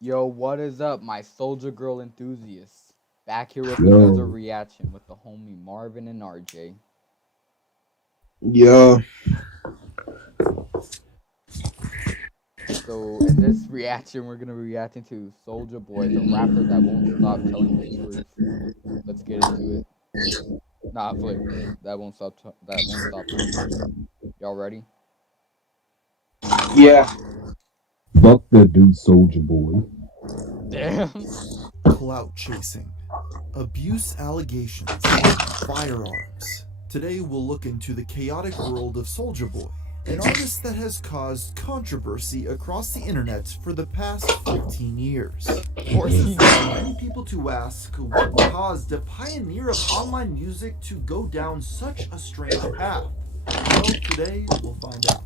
Yo, what is up, my Soldier Girl enthusiasts? Back here with another Yo, reaction with the homie Marvin and RJ. Yo, So, in this reaction, we're gonna be reacting to Soulja Boy, the rapper that won't stop telling the truth. Let's get into it. Not flavors. That won't stop telling the truth. Y'all ready? yeah, fuck that dude, Soulja Boy. Damn. Clout chasing, abuse allegations, firearms. Today we'll look into the chaotic world of Soulja Boy, an artist that has caused controversy across the internet for the past 15 years. This has 14 led years. many people to ask what caused a pioneer of online music to go down such a strange path. Well, today we'll find out.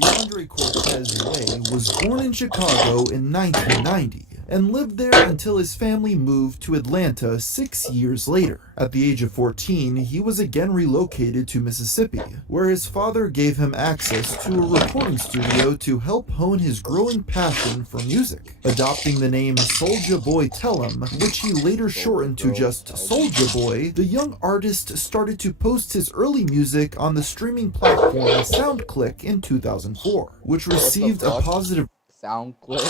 DeAndre Cortez Way was born in Chicago in 1990 and lived there until his family moved to Atlanta 6 years later. At the age of 14, he was again relocated to Mississippi, where his father gave him access to a recording studio to help hone his growing passion for music. Adopting the name Soulja Boy Tellum, which he later Soldier shortened to Girl, just tell them. Soulja Boy, the young artist started to post his early music on the streaming platform SoundClick in 2004, which What the received a fuck? positive Sound click?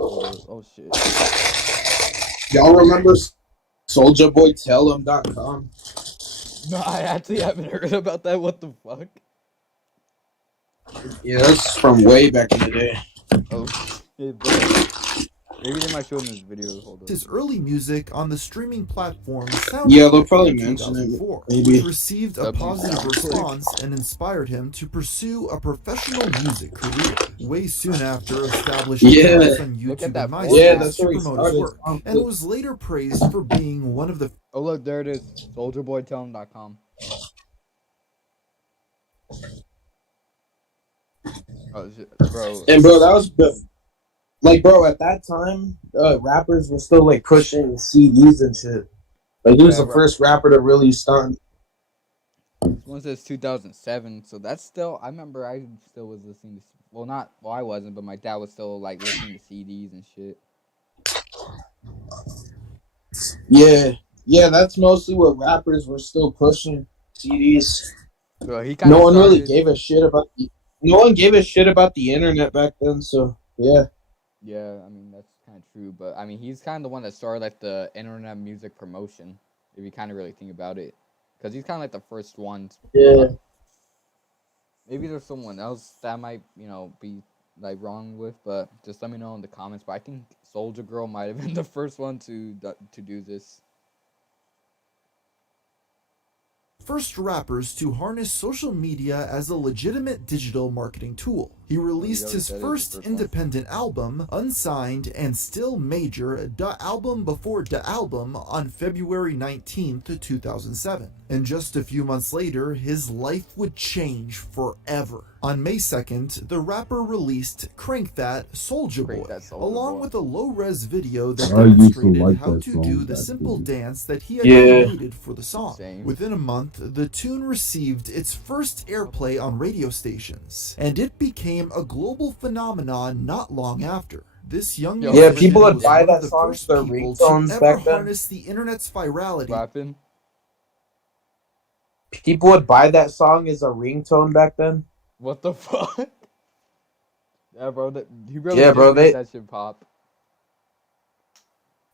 Oh shit. y'all remember SouljaBoyTellHim.com? No, I actually haven't heard about that. What the fuck? Yeah, that's from way back in the day. Oh shit, bro. Maybe they might show in this video. Hold up. his early music on the streaming platform Yeah, they'll SoundClick probably in mention it, 2004, which maybe. received a W positive Sound click. response and inspired him to pursue a professional music career. Way soon after, established Yeah, accounts on Look at YouTube and that yeah, format. MySpace that's to where he promote his started. work, and was later praised for being one of the Oh look, there it is. SoldierBoyTellHim.com. Oh shit, bro. And bro, that was the like, bro, at that time, rappers were still like pushing CDs and shit. Like, he was Yeah, the bro. first rapper to really stunt. This one says 2007, so that's still. I remember I still was listening to. Well, not. Well, I wasn't, but my dad was still like listening to CDs and shit. Yeah, yeah, that's mostly what rappers were still pushing CDs. So he kind No of one really started. gave a shit about no one gave a shit about the internet back then. So yeah, Yeah, I mean that's kind of true, but I mean he's kind of the one that started like the internet music promotion. If you kind of really think about it, because he's kind of like the first one. yeah. Maybe there's someone else that might, be like wrong with, but just let me know in the comments. But I think Soldier Girl might have been the first one to do this. first rappers to harness social media as a legitimate digital marketing tool. He released Yo, his that is the first first one. independent album, Unsigned and Still Major, Da Album Before Da Album, on February 19th, 2007. And just a few months later, his life would change forever. On May 2nd, the rapper released Crank That Soulja Crank Boy, That Soulja along Boy. with a low-res video that I used to demonstrated like how that to song do the back simple then. dance that he had Yeah. created for the song. Same. Within a month, the tune received its first airplay on radio stations, and it became a global phenomenon not long after. This young Yo, Yeah, this people musician would was buy one of that the song to first their people to ringtones ever back then. harness the internet's virality. Rapping. People would buy that song as a ringtone back then. What the fuck? Yeah, bro. He really Yeah, did bro. make that shit pop.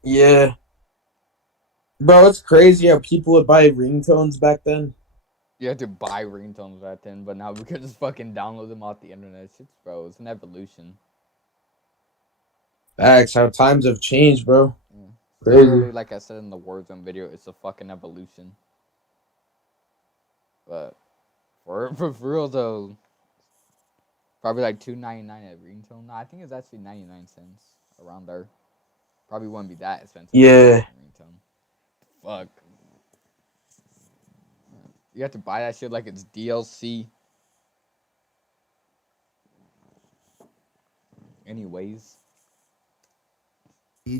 Yeah, bro. It's crazy how people would buy ringtones back then. You had to buy ringtones back then, but now we could just fucking download them off the internet. Shit's, bro, it's an evolution. Facts. How times have changed, bro. Yeah. Crazy. Literally, like I said in the Warzone video, it's a fucking evolution. But for real though, probably like $2.99 at ringtone. No, I think it's actually 99 cents around there. Probably wouldn't be that expensive. Yeah. Ringtone. Fuck. You have to buy that shit like it's DLC. Anyways.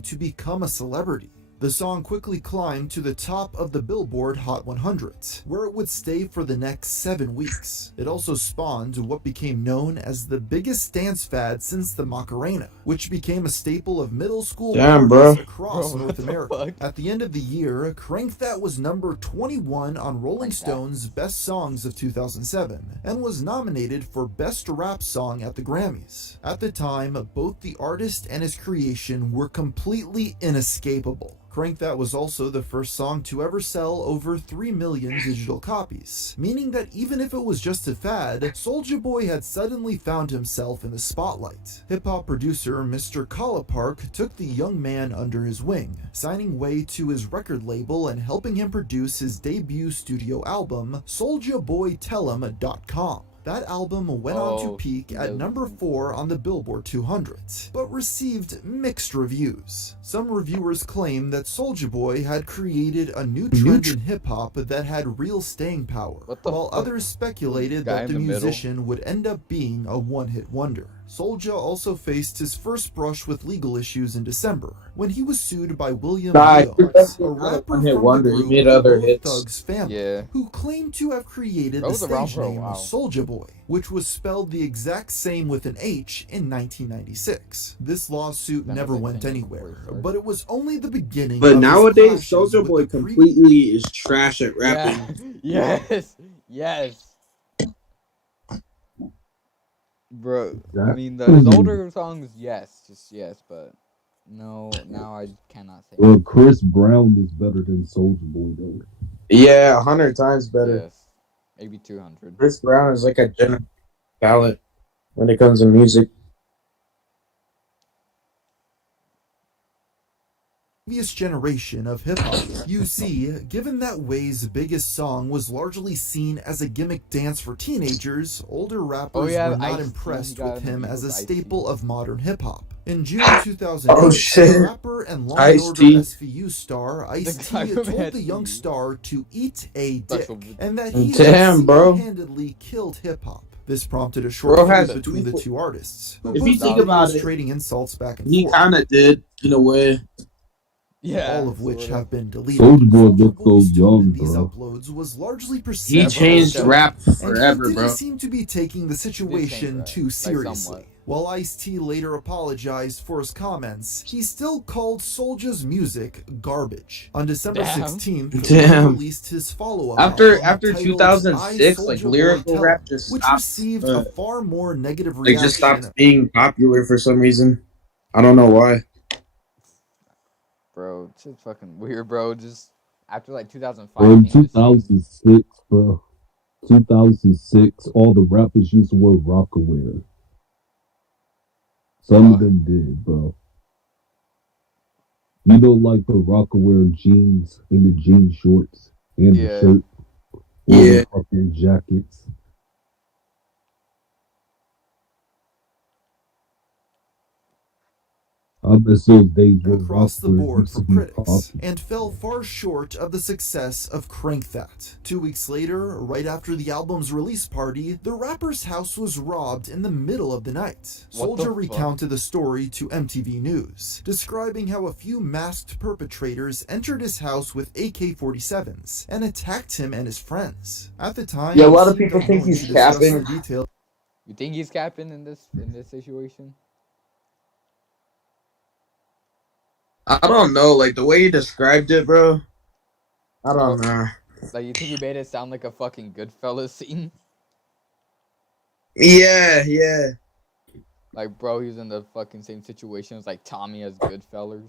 To become a celebrity. The song quickly climbed to the top of the Billboard Hot 100, where it would stay for the next 7 weeks. It also spawned what became known as the biggest dance fad since the Macarena, which became a staple of middle school Damn, parties bro. across Bro, North what the America. fuck? At the end of the year, Crank That was number 21 on Rolling Crank That. Stone's Best Songs of 2007, and was nominated for Best Rap Song at the Grammys. At the time, both the artist and his creation were completely inescapable. Crank That was also the first song to ever sell over 3 million digital copies, meaning that even if it was just a fad, Soulja Boy had suddenly found himself in the spotlight. Hip-hop producer Mr. Park took the young man under his wing, signing Way to his record label and helping him produce his debut studio album, SouljaBoyTell'em.com. That album went on to peak at number 4 on the Billboard 200, but received mixed reviews. Some reviewers claim that Soulja Boy had created a new trend in hip-hop that had real staying power, while others speculated that the musician would end up being a one-hit wonder. Soulja also faced his first brush with legal issues in December, when he was sued by William Leos, a rapper from the group Lil Thug's family, who claimed to have created the stage name Soulja Boy, which was spelled the exact same with an H in 1996. This lawsuit never went anywhere, but it was only the beginning. But nowadays, Soulja Boy completely is trash at rapping. Yeah. Yes. Bro, I mean, his older songs, yes, but no, now I cannot say. Well, Chris Brown is better than Soulja Boy, though. Yeah, 100 times better. Yes, maybe 200. Chris Brown is like a general talent when it comes to music. Previous generation of hip-hop. You see, given that Way's biggest song was largely seen as a gimmick dance for teenagers, older rappers were not impressed with him as a staple of modern hip-hop. In June 2008, rapper and Law & Order SVU star Ice-T told the young star to eat a dick, and that he had single-handedly killed hip-hop. This prompted a short feud between the two artists, who both began trading insults back and forth. He kind of did, in a way. All of which have been deleted. Soulja Boy looks so young, bro. These uploads was largely perceived. He changed rap forever, and he bro. didn't seem to be taking the situation too seriously. While Ice-T later apologized for his comments, he still called Soulja's music garbage. On December 16th, he released his follow-up after 2006, like lyrical rap just which stopped, received a far more negative reaction. Like just stopped being popular for some reason. I don't know why. Bro, it's just fucking weird, bro. Just after like 2005. Bro, in 2006, bro. 2006, all the rappers used to wear Rockaware. Some of them did, bro. You know, like the Rockaware jeans and the jean shorts and the shirt. The fucking jackets. Across the board for critics, and fell far short of the success of Crank That. 2 weeks later, right after the album's release party, the rapper's house was robbed in the middle of the night. Soulja recounted the story to MTV News, describing how a few masked perpetrators entered his house with AK-47s and attacked him and his friends. At the time, a lot of people think he's capping. You think he's capping in this situation? I don't know, like the way you described it, bro. I don't know. Like, you think he made it sound like a fucking Goodfellas scene? Yeah. Like, bro, he was in the fucking same situation as like Tommy as Goodfellas.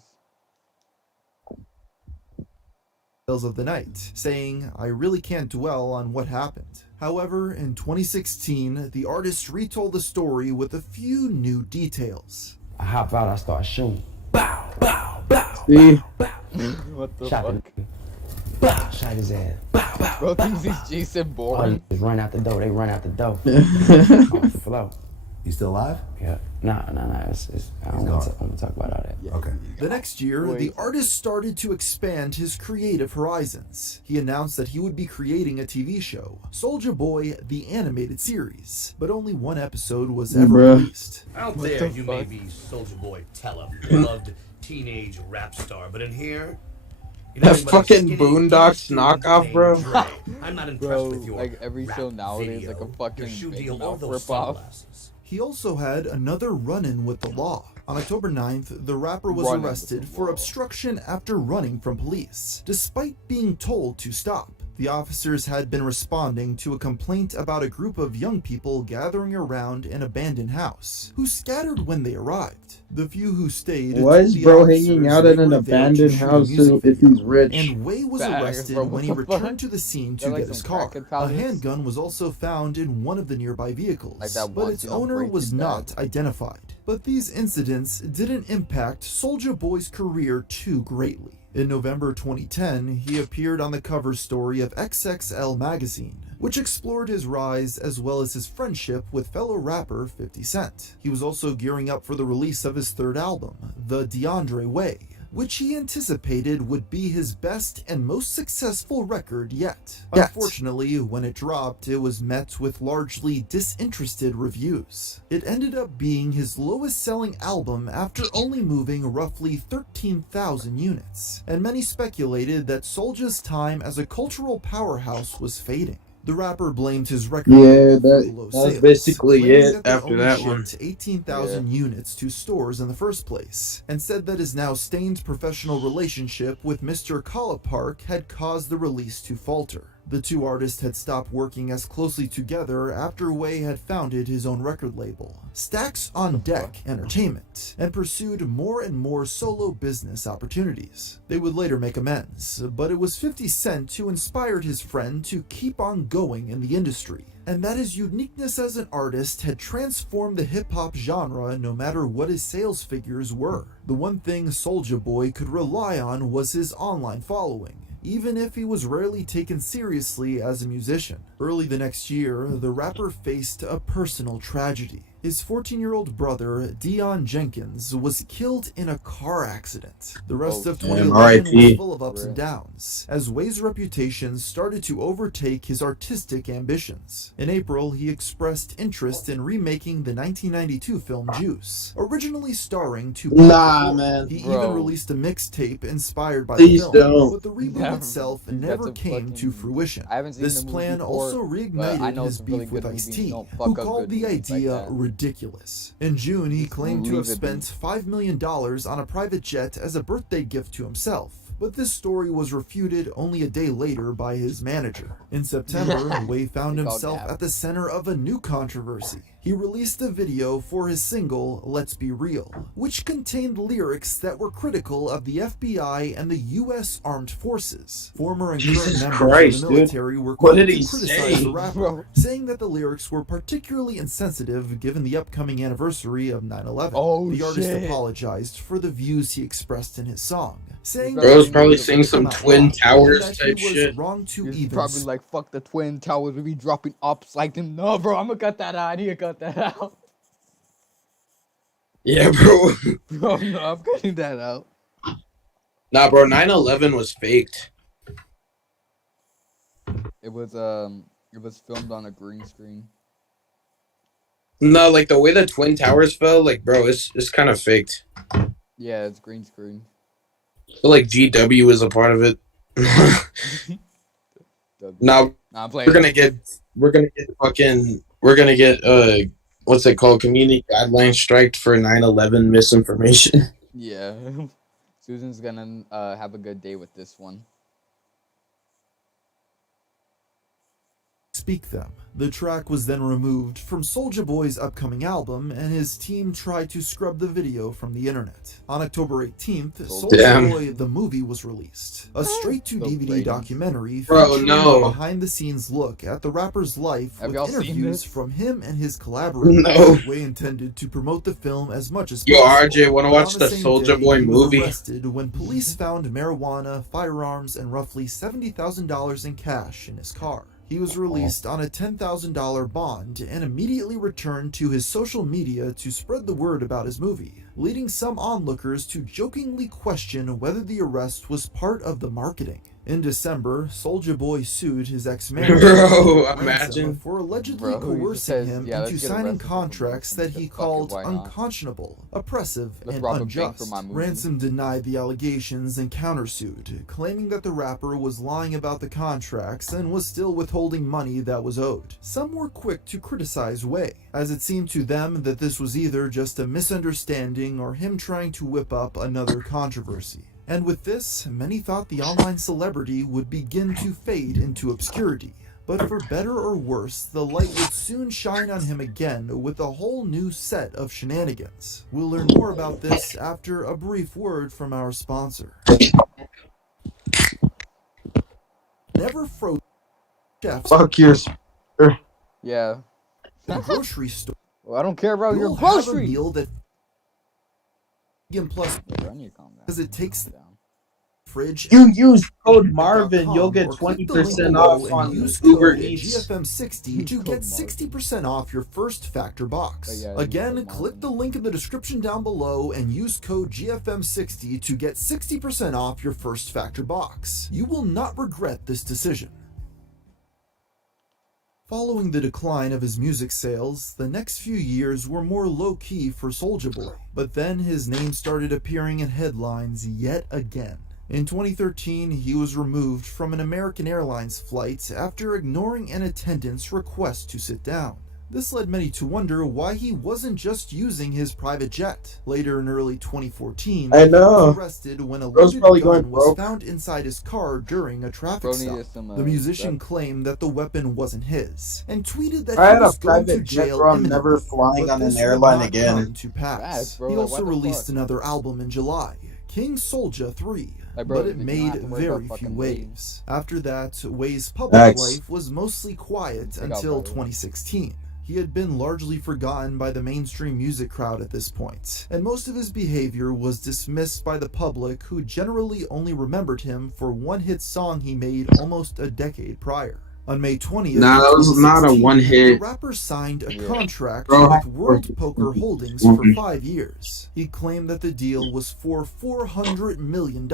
Of the night, saying, "I really can't dwell on what happened." However, in 2016, the artist retold the story with a few new details. I hop out, I start shooting. Bow, bow, bow, See? bow, bow. What the Shot fuck? Bow, shot his ass. Bow, bow, Bro, bow, thinks he's bow. Jason Oh, Bourne. just run out the door. They run out the door. Off the flow. You still alive? Yeah. Nah. It's I don't want to talk about all that. Yeah. Okay. The next year, the artist started to expand his creative horizons. He announced that he would be creating a TV show, Soulja Boy: The Animated Series, but only one episode was ever released. Out there, you may be Soulja Boy Tell'em, beloved teenage rap star, but in here, That fucking Boondocks knockoff, bro. I'm not impressed Bro, with your like every show rap nowadays, video, like a your fucking shoe Big deal, all Mouth those ripoff. sunglasses. He also had another run-in with the law. On October 9th, the rapper was Run-in with arrested the for law. obstruction after running from police, despite being told to stop. The officers had been responding to a complaint about a group of young people gathering around an abandoned house, who scattered when they arrived. The few who stayed Why told is the bro hanging officers out they in an were there to abandoned shoot a house music if video, he's rich? And Way was Facts, arrested bro, when what he the returned fuck? to the scene to They're like get his some car. crackhead A powders? handgun was also found in one of the nearby vehicles, Like that but one its scene on owner was Breaking not Bad. identified. But these incidents didn't impact Soulja Boy's career too greatly. In November 2010, he appeared on the cover story of XXL magazine, which explored his rise as well as his friendship with fellow rapper 50 Cent. He was also gearing up for the release of his third album, The DeAndre Way, which he anticipated would be his best and most successful record yet. Unfortunately, when it dropped, it was met with largely disinterested reviews. It ended up being his lowest selling album after only moving roughly 13,000 units, and many speculated that Soulja's time as a cultural powerhouse was fading. The rapper blamed his record Yeah, label for that- the low that's sales, basically claiming it that they after only that one. shipped 18,000 units to stores in the first place, and said that his now stained professional relationship with Mr. Park had caused the release to falter. The two artists had stopped working as closely together after Way had founded his own record label, Stacks on Deck Entertainment, and pursued more and more solo business opportunities. They would later make amends, but it was 50 Cent who inspired his friend to keep on going in the industry, and that his uniqueness as an artist had transformed the hip-hop genre no matter what his sales figures were. The one thing Soulja Boy could rely on was his online following, even if he was rarely taken seriously as a musician. Early the next year, the rapper faced a personal tragedy. His 14-year-old brother, Dion Jenkins, was killed in a car accident. The rest of 2011 was R.I.P. full of ups and downs, as Way's reputation started to overtake his artistic ambitions. In April, he expressed interest in remaking the 1992 film Juice, originally starring Tupac. Nah, Shakur. man. He Bro. even released a mixtape inspired by Please the film, don't. but the reboot Never. itself That's never a came to fucking- fruition. I haven't seen This the movie plan before, also but I reignited know his it's a really beef good with movie. Ice-T, Don't who fuck up called good the movies like idea that. ridiculous. In June, he claimed to have leave it be. spent $5 million on a private jet as a birthday gift to himself, but this story was refuted only a day later by his manager. In September, Way found They called himself Gap. at the center of a new controversy. He released a video for his single, Let's Be Real, which contained lyrics that were critical of the FBI and the U.S. Armed Forces. Former and current Jesus members Christ, of the dude. military were What quick did to he criticize say? the rapper, Bro. saying that the lyrics were particularly insensitive given the upcoming anniversary of 9/11. Oh, The artist shit. apologized for the views he expressed in his song, saying Bro, that Bro's he probably wanted to saying some come out Twin wrong, Towers and that type he was shit. wrong to He's even probably like, fuck the Twin Towers, we be dropping ops like them. No, bro, I'm gonna cut that out. I need to cut that out. Yeah, bro. Bro, no, I'm cutting that out. Nah, bro. 9/11 was faked. It was filmed on a green screen. No, like the way the Twin Towers fell, like, bro, it's kind of faked. Yeah, it's green screen. I feel like GW is a part of it. Now Nah, I'm playing. we're gonna get what's it called? Community guidelines striked for 9/11 misinformation. Yeah. Susan's gonna have a good day with this one. Speak Them. The track was then removed from Soulja Boy's upcoming album, and his team tried to scrub the video from the internet. On October 18th, Damn. Soulja Boy the movie was released, a straight-to-DVD Rating. documentary Bro, featuring no. a behind-the-scenes look at the rapper's life Have with y'all seen interviews this? from him and his collaborators. No. Way intended to promote the film as much as Yo, possible. RJ, wanna But watch on the same Soulja day, Boy he was movie? arrested when police found marijuana, firearms, and roughly $70,000 in cash in his car. He was released on a $10,000 bond and immediately returned to his social media to spread the word about his movie, leading some onlookers to jokingly question whether the arrest was part of the marketing. In December, Soulja Boy sued his ex-manager Bro, ransom imagine. for allegedly Bro, he just coercing says, him yeah, let's into get signing arrested for contracts ransom that because he fuck it, called why not? unconscionable, oppressive, Let's and rob a bank for unjust. my movie. Ransom denied the allegations and countersued, claiming that the rapper was lying about the contracts and was still withholding money that was owed. Some were quick to criticize Way, as it seemed to them that this was either just a misunderstanding or him trying to whip up another controversy. And with this, many thought the online celebrity would begin to fade into obscurity. But for better or worse, the light would soon shine on him again with a whole new set of shenanigans. We'll learn more about this after a brief word from our sponsor. Never frozen chefs Fuck your. Yeah. in grocery store. Well, I don't care about your You'll have a groceries. meal that plus Yeah, bro, I need to calm down. because it takes Calm down. fridge. You use code Marvin, you'll get or click the link 20% below off and on use Uber code Eats. GFM60 to Code get Marvin. 60% off your first factor box. But yeah, Again, code click Marvin. the link in the description down below and use code GFM60 to get 60% off your first factor box. You will not regret this decision. Following the decline of his music sales, the next few years were more low-key for Soulja Boy, but then his name started appearing in headlines yet again. In 2013, he was removed from an American Airlines flight after ignoring an attendant's request to sit down. This led many to wonder why he wasn't just using his private jet. Later in early 2014, I he know. was arrested when a Bro's loaded probably gun going was broke. found inside his car during a traffic Bro stop. needed some, The musician that- claimed that the weapon wasn't his, and tweeted that I he had a was going to private jet, jail bro. I'm never imminently, flying but on an this would airline not again. come to pass. Facts, bro, He like, also what the released fuck? another album in July, King Soulja 3, Like, bro, but it you don't made have to worry about very few fucking waves. After that, Way's public Facts. life was mostly quiet Check out until Brother. 2016. He had been largely forgotten by the mainstream music crowd at this point, and most of his behavior was dismissed by the public, who generally only remembered him for one hit song he made almost a decade prior. On May 20th, Nah, that was not a 2016, one hit. the rapper signed a Yeah. contract Bro, with World Poker Holdings for Mhm. 5 years. He claimed that the deal was for $400 million,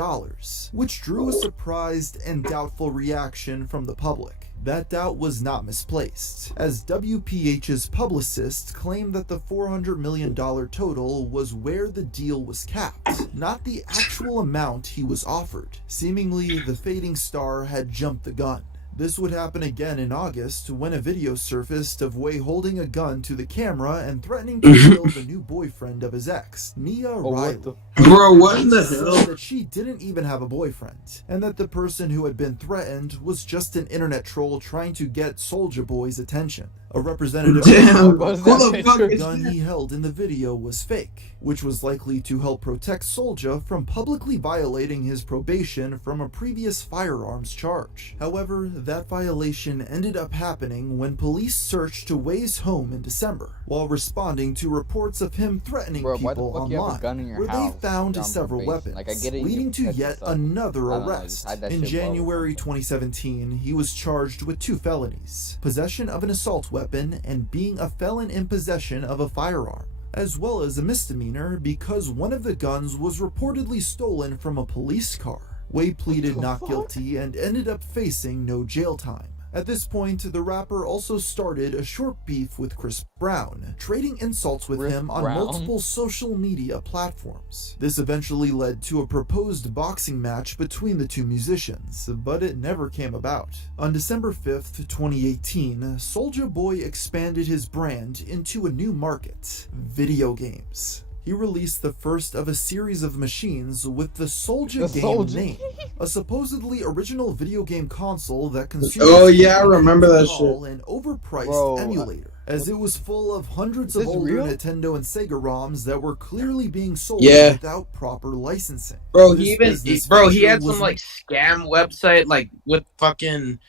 which drew a surprised and doubtful reaction from the public. That doubt was not misplaced, as WPH's publicist claimed that the $400 million total was where the deal was capped, not the actual amount he was offered. Seemingly, the fading star had jumped the gun. This would happen again in August when a video surfaced of Way holding a gun to the camera and threatening to kill the new boyfriend of his ex, Nia Riley. what the Bro, what in the Said hell? that she didn't even have a boyfriend, and that the person who had been threatened was just an internet troll trying to get Soulja Boy's attention. A representative Damn, What is who that the picture? fuck the is gun that? he held in the video was fake, which was likely to help protect Soulja from publicly violating his probation from a previous firearms charge. However, that violation ended up happening when police searched Way's home in December, while responding to reports of him threatening Bro, why the people fuck you have a online, gun in your where house? they found You're on several probation. weapons, Like, I get it, you leading to catch yet yourself. another I don't know, arrest. just hide that In shit well or January something. 2017, he was charged with 2 felonies: possession of an assault weapon and being a felon in possession of a firearm, as well as a misdemeanor because one of the guns was reportedly stolen from a police car. Way pleaded the not fuck? guilty and ended up facing no jail time. At this point, the rapper also started a short beef with Chris Brown, trading insults with Chris him on Brown? multiple social media platforms. This eventually led to a proposed boxing match between the two musicians, but it never came about. On December 5th, 2018, Soulja Boy expanded his brand into a new market: video games. He released the first of a series of machines with the Soulja The Game Soulja- name, a supposedly original video game console that consumers Oh, yeah, I could remember that call an overpriced Bro, emulator, as it was full of hundreds Is of this older real? Nintendo and Sega ROMs that were clearly being sold Yeah. without proper licensing. Bro, This he even, business bro, he venture had was some like scam website, like with fucking.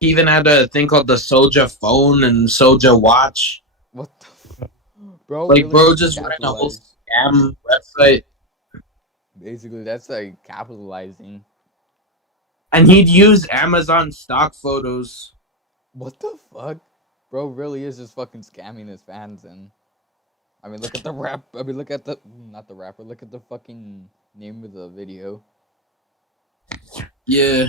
He even had a thing called the Soulja phone and Soulja watch. What the fuck? Bro, Like, really bro, just ran a whole capitalized. scam website, Basically, that's like capitalizing. and he'd use Amazon stock photos. What the fuck? Bro really is just fucking scamming his fans, and I mean, look at the rap. I mean, look at the not the rapper. Look at the fucking name of the video. Yeah,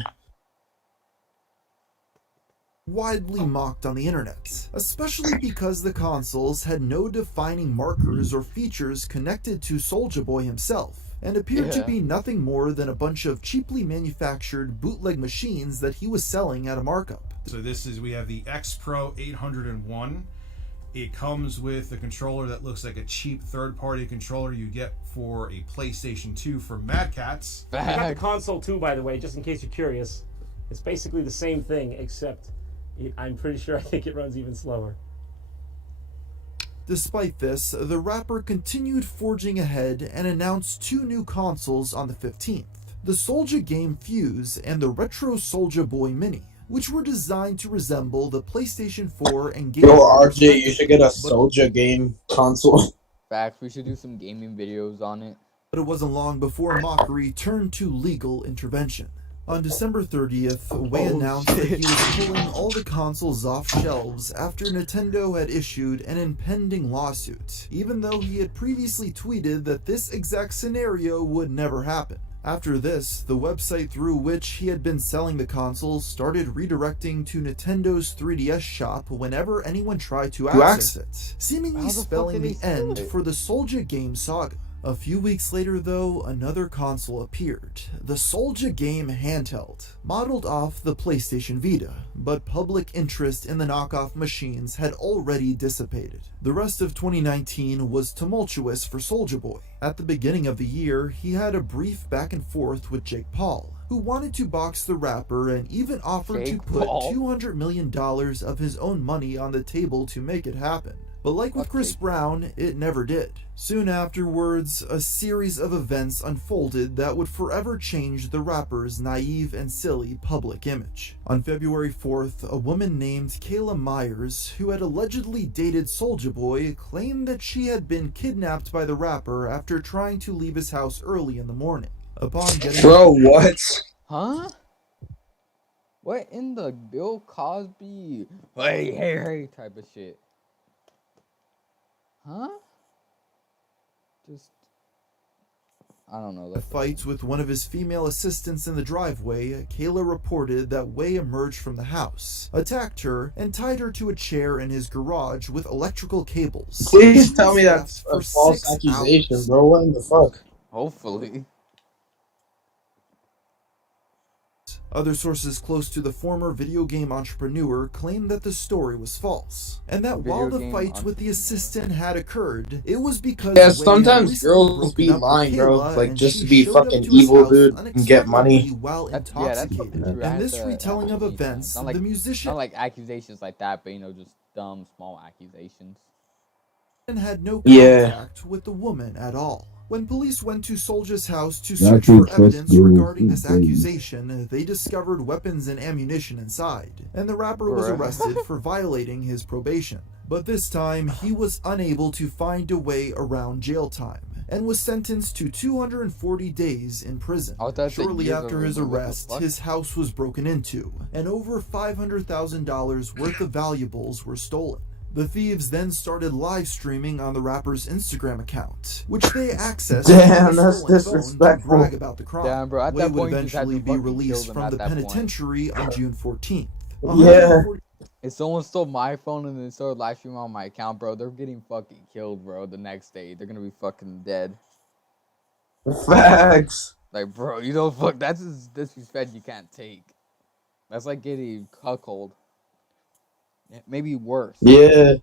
widely mocked on the internet, especially because the consoles had no defining markers or features connected to Soulja Boy himself, and appeared to be nothing more than a bunch of cheaply manufactured bootleg machines that he was selling at a markup. So we have the X Pro 801. It comes with a controller that looks like a cheap third-party controller you get for a PlayStation 2 from Mad Catz. I got the console too, by the way, just in case you're curious. It's basically the same thing, except I'm pretty sure I think it runs even slower. Despite this, the rapper continued forging ahead and announced 2 new consoles on the 15th, the Soulja Game Fuse and the retro Soulja Boy Mini, which were designed to resemble the PlayStation 4 and Game Yo, Boy. RJ, you should get a Soulja Game console. Facts, we should do some gaming videos on it. But it wasn't long before mockery turned to legal intervention. On December 30th, Way announced that he was pulling all the consoles off shelves after Nintendo had issued an impending lawsuit, even though he had previously tweeted that this exact scenario would never happen. After this, the website through which he had been selling the consoles started redirecting to Nintendo's 3DS shop whenever anyone tried to access it, seemingly spelling the end for the Soulja Game saga. A few weeks later though, another console appeared, the Soulja Game Handheld, modeled off the PlayStation Vita, but public interest in the knockoff machines had already dissipated. The rest of 2019 was tumultuous for Soulja Boy. At the beginning of the year, he had a brief back and forth with Jake Paul, who wanted to box the rapper and even offered to put $200 million of his own money on the table to make it happen. But like with Chris Brown, it never did. Soon afterwards, a series of events unfolded that would forever change the rapper's naive and silly public image. On February 4th, a woman named Kayla Myers, who had allegedly dated Soulja Boy, claimed that she had been kidnapped by the rapper after trying to leave his house early in the morning. Upon getting what? Huh? What in the Bill Cosby, hey type of shit? Huh? Just, I don't know. Fights with one of his female assistants in the driveway, Kayla reported that Way emerged from the house, attacked her, and tied her to a chair in his garage with electrical cables. Please tell me that's a false accusation, bro. What in the fuck? Hopefully. Other sources close to the former video game entrepreneur claimed that the story was false, and that while the fights with the assistant had occurred, it was because sometimes girls be lying, bro, like just to be fucking evil, dude, and get money. While intoxicated. In this retelling of events, the musician not like accusations like that, but just dumb small accusations. Had no contact with the woman at all. When police went to Soulja's house to search for evidence regarding this accusation, they discovered weapons and ammunition inside, and the rapper was arrested for violating his probation. But this time, he was unable to find a way around jail time, and was sentenced to 240 days in prison. Shortly after his arrest, his house was broken into, and over $500,000 worth of valuables were stolen. The thieves then started live streaming on the rapper's Instagram account, which they accessed Damn, that's disrespectful. to brag about the crime. Damn, bro, at Way that would point, eventually be released from the penitentiary on June 14th. Yeah. If someone stole my phone and then started live streaming on my account, bro, they're getting fucking killed, bro. The next day, they're gonna be fucking dead. Facts. Like, bro, you know, fuck, that's disrespect you can't take. That's like getting cuckolded. Maybe worse. Yeah.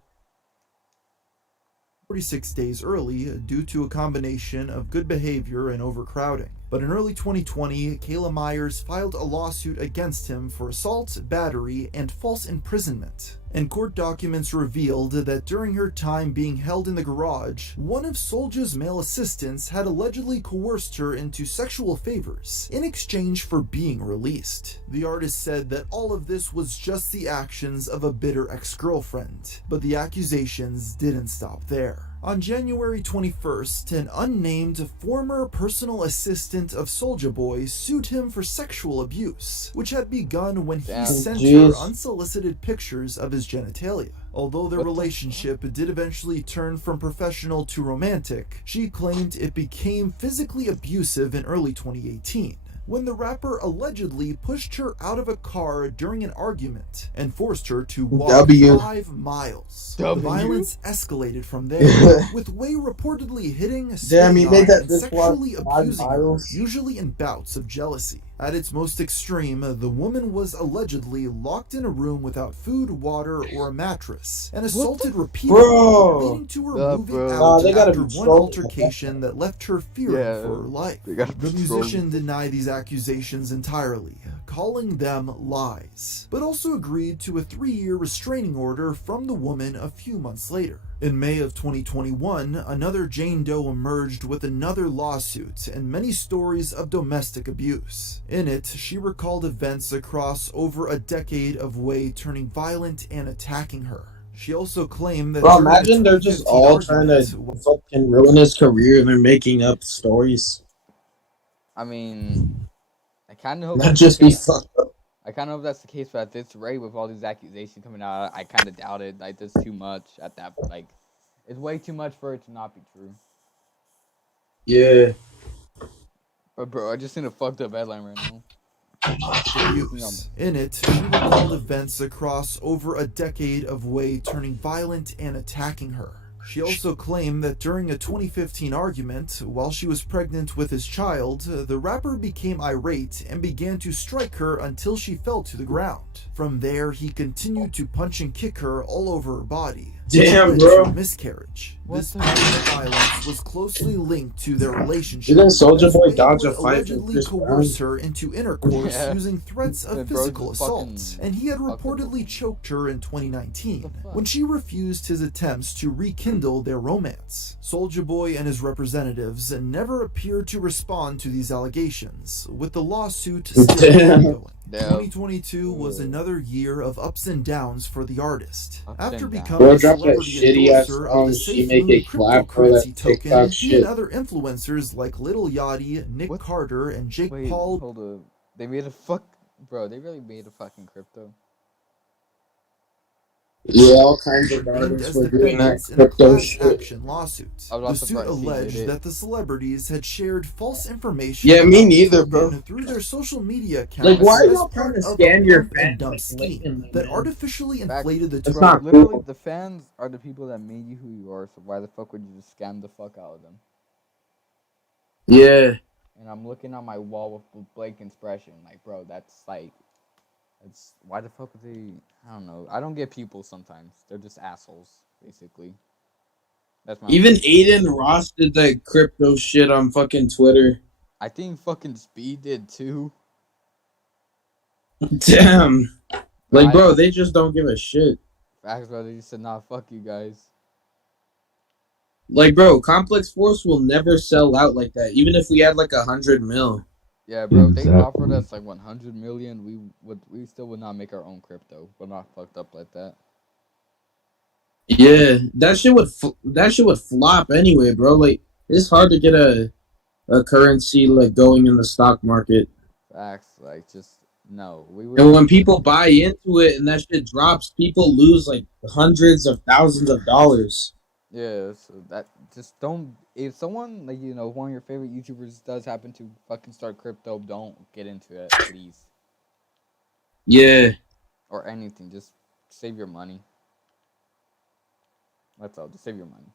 46 days early due to a combination of good behavior and overcrowding. But in early 2020, Kayla Myers filed a lawsuit against him for assault, battery, and false imprisonment. And court documents revealed that during her time being held in the garage, one of Soulja's male assistants had allegedly coerced her into sexual favors in exchange for being released. The artist said that all of this was just the actions of a bitter ex-girlfriend, but the accusations didn't stop there. On January 21st, an unnamed former personal assistant of Soulja Boy sued him for sexual abuse, which had begun when he sent her unsolicited pictures of his genitalia. Although their relationship did eventually turn from professional to romantic, she claimed it became physically abusive in early 2018, when the rapper allegedly pushed her out of a car during an argument and forced her to walk 5 miles. The violence escalated from there, with Way reportedly hitting, spitting on, and sexually abusing her, usually in bouts of jealousy. At its most extreme, the woman was allegedly locked in a room without food, water, or a mattress, and assaulted repeatedly, leading to her moving out after one altercation that left her fearing for her life. The musician denied these accusations entirely, calling them lies, but also agreed to a 3-year restraining order from the woman a few months later. In May of 2021, another Jane Doe emerged with another lawsuit and many stories of domestic abuse. In it, she recalled events across over a decade of Way turning violent and attacking her. She also claimed that. Bro, imagine they're just all trying to fucking ruin his career and they're making up stories. I mean, I kind of hope That'd just be fucked up. I kind of hope that's the case, but at this rate, with all these accusations coming out, I kind of doubt it. Like, there's too much at that. Like, it's way too much for it to not be true. Yeah. But bro, I just seen a fucked up headline right now. In it, she recalled events across over a decade of Way turning violent and attacking her. She also claimed that during a 2015 argument, while she was pregnant with his child, the rapper became irate and began to strike her until she fell to the ground. From there, he continued to punch and kick her all over her body. Damn, bro. Miscarriage. This violence was closely linked to their relationship. Didn't Soulja Boy dodge a fight? Allegedly coerced her into intercourse using threats of physical assault, and he had reportedly choked her in 2019 when she refused his attempts to rekindle their romance. Soulja Boy and his representatives never appeared to respond to these allegations, with the lawsuit still ongoing. 2022 was another year of ups and downs for the artist. After becoming a celebrity endorser of the Safe Moon cryptocurrency token, he and other influencers like Lil Yachty, Nick Carter, and Jake Paul. Hold up. They made a bro, they really made a fucking crypto. Yeah, all kinds of artists were doing that crypto shit. Action lawsuits. The suit alleged that the celebrities had shared false information. Yeah, me neither, bro. Through their social media accounts. Like, why are y'all trying to scam your fans? Like, scheme that artificially inflated the truth. Not literally, cool. The fans are the people that made you who you are. So why the fuck would you just scam the fuck out of them? Yeah. And I'm looking on my wall with blank expression. Like, bro, that's like. It's why the fuck would they? I don't know. I don't get people sometimes. They're just assholes, basically. That's my Even Aiden Ross did that crypto shit on fucking Twitter. I think fucking Speed did too. Damn. Like, bro, they just don't give a shit. Facts, bro. They just said, nah, fuck you guys. Like, bro, Complexz Force will never sell out like that, even if we had like 100 mil. Yeah, bro. If they offered us like 100 million, we still would not make our own crypto. We're not fucked up like that. Yeah, that shit would flop anyway, bro. Like, it's hard to get a currency like going in the stock market. Facts, like just no. And when people buy into it and that shit drops, people lose like hundreds of thousands of dollars. Yeah, so that just don't. If someone like one of your favorite YouTubers does happen to fucking start crypto, don't get into it, please. Yeah. Or anything, just save your money. That's all. Just save your money.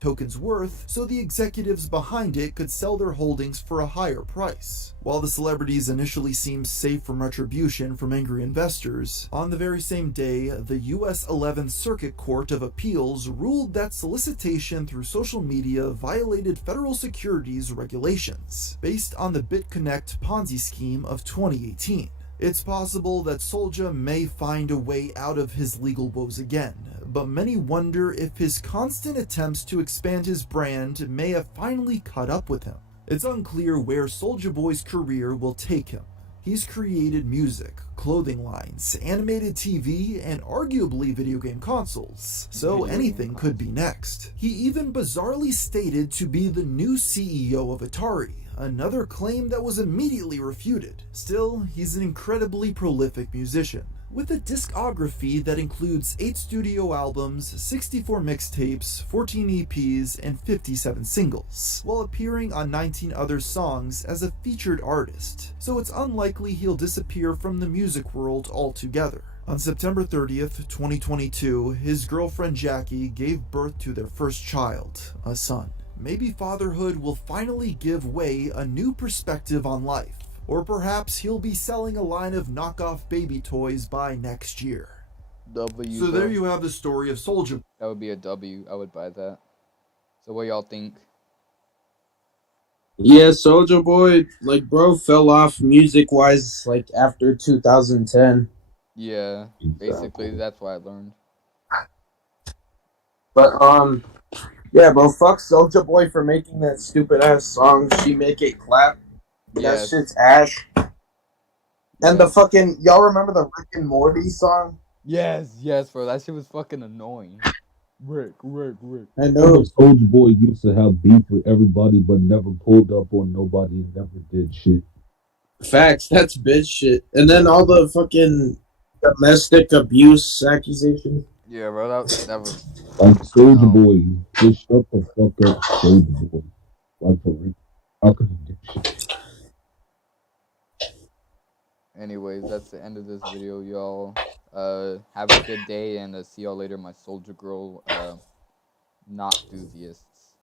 Token's worth, so the executives behind it could sell their holdings for a higher price. While the celebrities initially seemed safe from retribution from angry investors, on the very same day, the U.S. 11th Circuit Court of Appeals ruled that solicitation through social media violated federal securities regulations, based on the BitConnect Ponzi scheme of 2018. It's possible that Soulja may find a way out of his legal woes again, but many wonder if his constant attempts to expand his brand may have finally caught up with him. It's unclear where Soulja Boy's career will take him. He's created music, clothing lines, animated TV, and arguably video game consoles, so anything could be next. He even bizarrely stated to be the new CEO of Atari, another claim that was immediately refuted. Still, he's an incredibly prolific musician. with a discography that includes 8 studio albums, 64 mixtapes, 14 EPs, and 57 singles, while appearing on 19 other songs as a featured artist, so it's unlikely he'll disappear from the music world altogether. On September 30th, 2022, his girlfriend Jackie gave birth to their first child, a son. Maybe fatherhood will finally give Way a new perspective on life. Or perhaps he'll be selling a line of knockoff baby toys by next year. W. So bro. there you have the story of Soulja. That would be a W. I would buy that. So what y'all think? Yeah, Soulja Boy, like, bro, fell off music-wise, like, after 2010. Yeah, basically that's what I learned. But, yeah, bro, fuck Soulja Boy for making that stupid-ass song, She Make It Clap. Yes. That shit's ash. And Yes. the fucking, y'all remember the Rick and Morty song? Yes, bro. That shit was fucking annoying. Rick. I know. Soulja Boy used to have beef with everybody, but never pulled up on nobody and never did shit. Facts, that's bitch shit. And then all the fucking domestic abuse accusations. Yeah, bro. That was. Like Soulja No. Boy, just shut the fuck up, Soulja Boy. Like for real. How could you do shit? Anyways, that's the end of this video, y'all. Have a good day, and see y'all later, my Soulja Girl not enthusiasts.